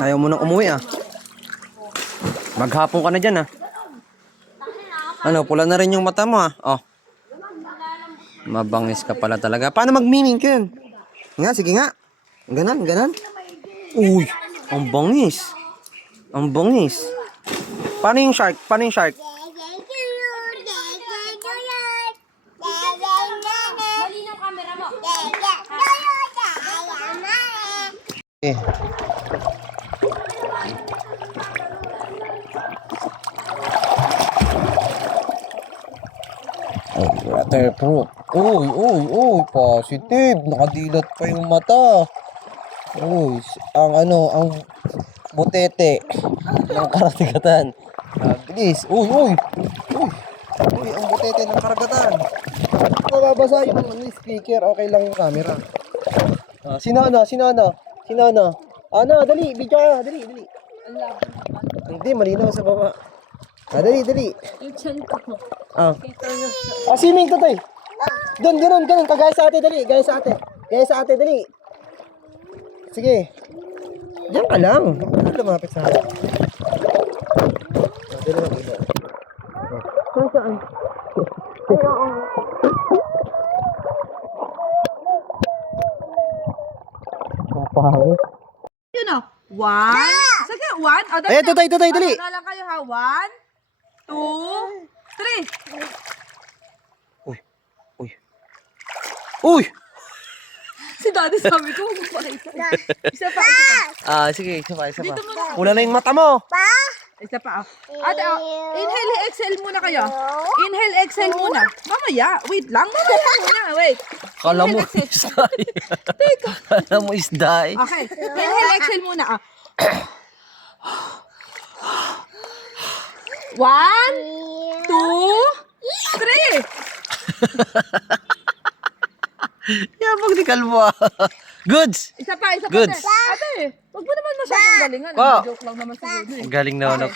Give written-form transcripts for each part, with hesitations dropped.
Ayaw mo nang umuwi ah. Maghapon ka na dyan ah. Ano, pula na rin yung mata mo ah. Oh. Mabangis ka pala talaga. Paano magmiming ka yun? Nga, sige nga. Ganan, ganan. Uy, ang bangis. Ang bangis. Paano yung shark? Paano yung shark? Mali ng camera mo. Eh. Oh, waterproof. Uy, positive. Nakadilat pa yung mata. Uy, ang butete ng karagatan. Bilis. Uy, ang butete ng karagatan. Mababasa yung speaker. Okay lang yung camera. Sinana. Ano, dali. Video ka. Dali. Hindi, malinaw sa baba. Dali. Yung chan ko. Swimming to, tay. Doon, ganun. Kagaya sa ate, dali. Gaya sa ate, dali. Sige. Diyan ka lang. Lumapit sa akin. Dali lang ito. Saan? Ang pangit. Yun o. 1. Sige, 1. Ay, ito, tay, dali. Ano lang kayo ha? 1, 2, 3. Uy! Si daddy sabi ko, magpakita. Isa pa. Sige, isa pa. Dito muna. Pula na yung mata mo. Isa pa. Ate, inhale, exhale muna kayo. Inhale, exhale muna. Mamaya, wait lang. Wait. Kala mo Inhale, isda. Kala mo isda eh. Okay. Inhale, exhale muna. 1, 2, 3. Yabang ni Kalbo ah. Goods! Isa pa. Goods. Ate, wag mo naman masyadong galingan. Wow. Joke lang naman siguro eh. Galing na ako.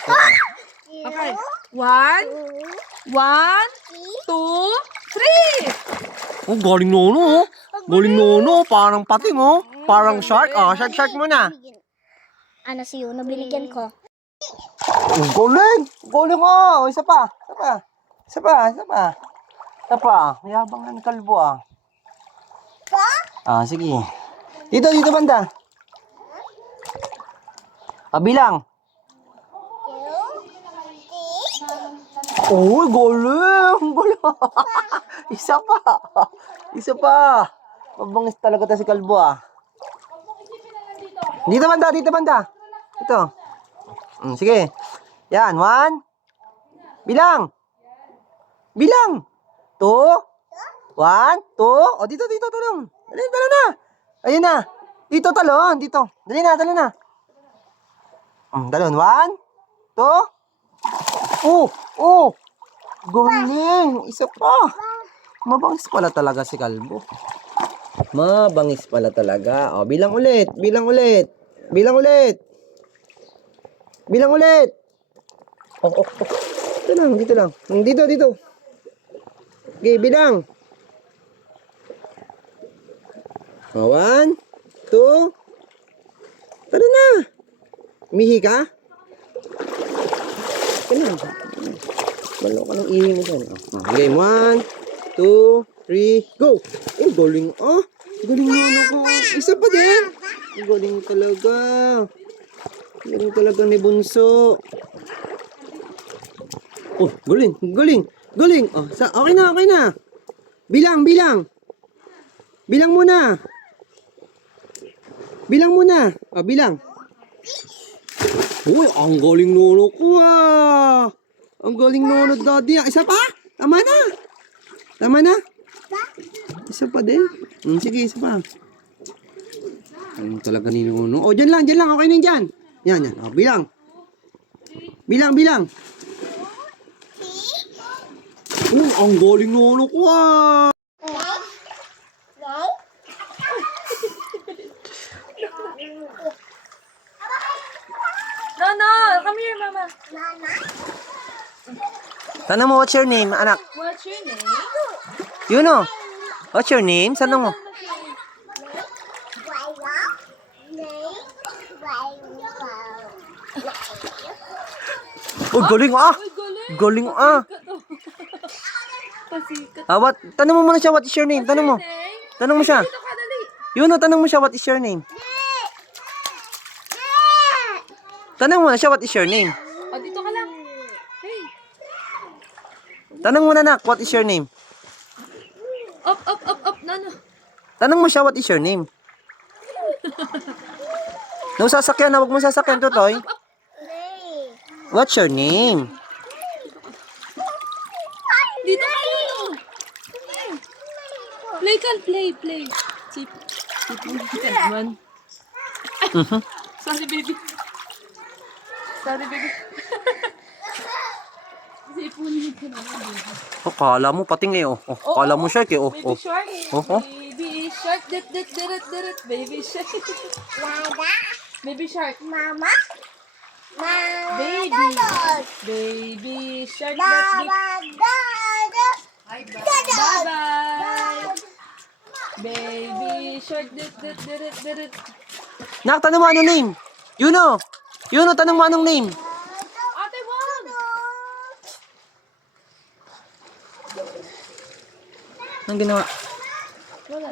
Okay. 1, 2, 3. Oh, galing nono. Galing nono. Parang pating oh. Parang shark. Shark muna. Ano si Yuno, binigyan ko. Oh, galing. Galing oh. Isa pa. Mayabang ng Kalbo ah. Sige. Dito banda. Bilang. Oh, galing. Isa pa. Mabangis talaga ta si Kalbo ah. Dito banda. Ito. Sige. Yan, 1. Bilang. 2. 1, 2. O, dito, talong. Dali na. Ayun na. Dito, talon. Dito. Dali na. Talon. 1, 2. Oh. Galing. Isa pa. Mabangis pala talaga si Kalbo. Mabangis pala talaga. O, bilang ulit. Oh. Dito lang. Dito. Okay, bilang. 1, 2. Tara na. Umihi ka? Balo ka ng ihi mo dyan. Okay, 1, 2, 3, go. Galing galing mo ko. Isa pa din. Galing talaga ni Bunso. Oh, galing. Okay na. Bilang muna. Bilang. Uy, ang galing nono ko ah. Ang galing nono daddy. Isa pa? Tama na? Isa pa din? Sige, isa pa. Ang talaga ni nono. Oh, dyan lang. Okay na dyan. Yan. Oh, bilang. Oh, ang galing nono ko ah. No, come here, mama. Tanong mo, what's your name, anak? What's your name? What's your name? Tanong mo. Oh, galing ah! Uy, galing. Galing ah! Pasikat. Ah, what? Tanong mo muna siya, what is your name? Tanong mo. Neng, Tanong mo siya. dito ka, dali. Yun o, tanong mo siya, what is your name? Tanong mo na siya, what is your name? O, dito ka lang. Hey. Tanong mo na, nak, what is your name? Up, up, up, up. Nano. Tanong mo siya, what is your name? No, sasakyan na, huwag mo sasakyan, Totoy. What's your name? Dito ka lang. Play ka, play. Sip ka naman. Sorry, baby. Sipunin ka naman, baby. Oh, kala mo, pating eh, oh. Oh, kala mo shark eh, oh. Baby Oh. shark. Oh. Baby shark. Dit. Baby shark. Baby shark. Mama? Baby. Baby shark. Bye-bye. Baby shark. Dit. Nak, tanong mo anong name? Yun o, tanong mo anong name? Ate, wag. Anong ginawa? Wala.